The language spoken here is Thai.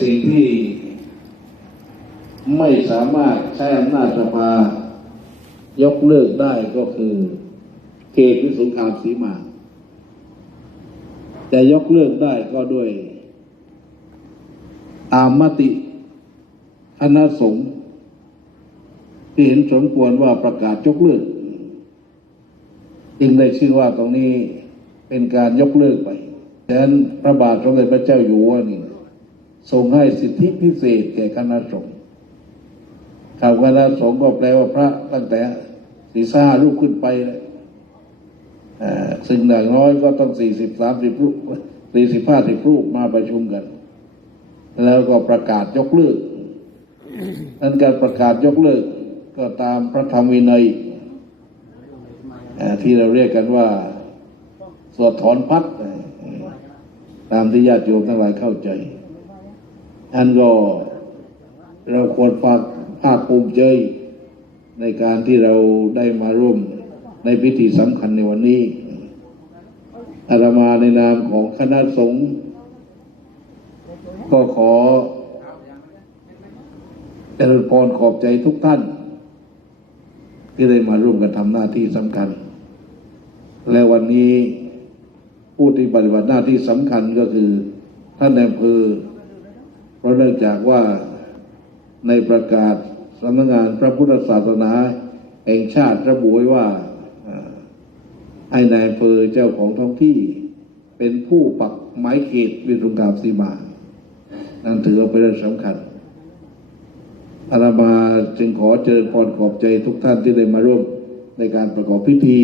สิ่งที่ไม่สามารถใช้อำนาจสภายกเลิกได้ก็คือเขตหรือสงครามสีมาจะยกเลิกได้ก็ด้วยตามมติคณะสงฆ์ที่เห็นสมควรว่าประกาศยกเลิกจึงได้ชื่อว่าตรงนี้เป็นการยกเลิกไปดังนั้นพระบาทสมเด็จพระเจ้าอยู่หัวนี่ ทรงให้สิทธิพิเศษแก่คณะสงฆ์คำคณะสงฆ์ก็แปลว่าพระตั้งแต่สี่ห้าลูกขึ้นไปเลยซึ่งอย่างน้อยก็ต้องสี่สิบสามสิบรูปสี่สิบห้าสิบรูปมาประชุมกัน แล้วก็ประกาศยกเลิกนั้นการประกาศยกเลิก ก็ตามพระธรรมวินัยที่เราเรียกกันว่า สวดถอนพัดตามที่ญาติโยมทั้งหลายเข้าใจ อันก็เราควรฝากภาคภูมิใจในการที่เราได้มาร่วมในพิธีสำคัญในวันนี้ อาตมาในนามของคณะสงฆ์ก็ขอเจริญพรขอบใจทุกท่าน ที่ได้มาร่วมกันทำหน้าที่สำคัญ และวันนี้ผู้ที่ปฏิบัติหน้าที่สำคัญก็คือท่านในอำเภอ เพราะเนื่องจากว่าในประกาศสำนักงานพระพุทธศาสนาแห่งชาติระบุไว้ว่าไอ้นายเภอเจ้าของท้องที่ เป็นผู้ปักไม้เขตวิรุณกรรมสีมา นั่นถือว่าเป็นเรื่องสำคัญอาตมาจึงขอเจริญพรขอบใจทุกท่านที่ได้มาร่วมในการประกอบพิธี